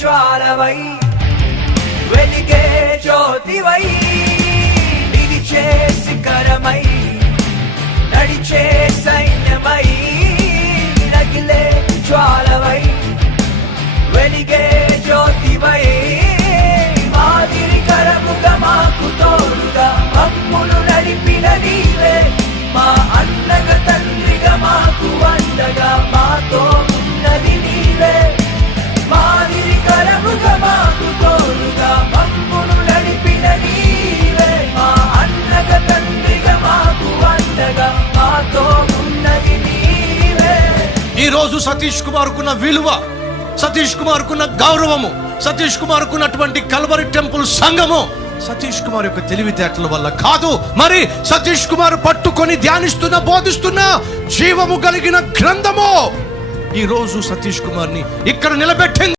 జ్వాలవై వెలిగే జ్యోతివై నిలిచే శిఖరమై నడిచే సైన్యమై రగిలే జ్వాలవై వెలిగే జ్యోతివై మాదిరికరముగా మాకు తోడుగా మమ్మును నడిపిన నీవే మా అన్నగా తండ్రిగా మాకు అండగా మాతో ఉన్నది నీవే మాదిరికరముగా మాకు తోడుగా మమ్మును నడిపిన నీవే మా అన్నగా తండ్రిగా మాకు అండగా మాతో ఉన్నది నీవే. ఈ రోజు సతీష్ కుమార్ కున్న విలువ, సతీష్ కుమార్ కున్న గౌరవము, సతీష్ కుమార్ కున్నటువంటి కల్వరి టెంపుల్ సంఘము సతీష్ కుమార్ యొక్క తెలివితేటల వల్ల కాదు, మరి సతీష్ కుమార్ పట్టుకొని ధ్యానిస్తున్న బోధిస్తున్న జీవము కలిగిన గ్రంథము ఈ రోజు సతీష్ కుమార్ ని ఇక్కడ నిలబెట్టింది.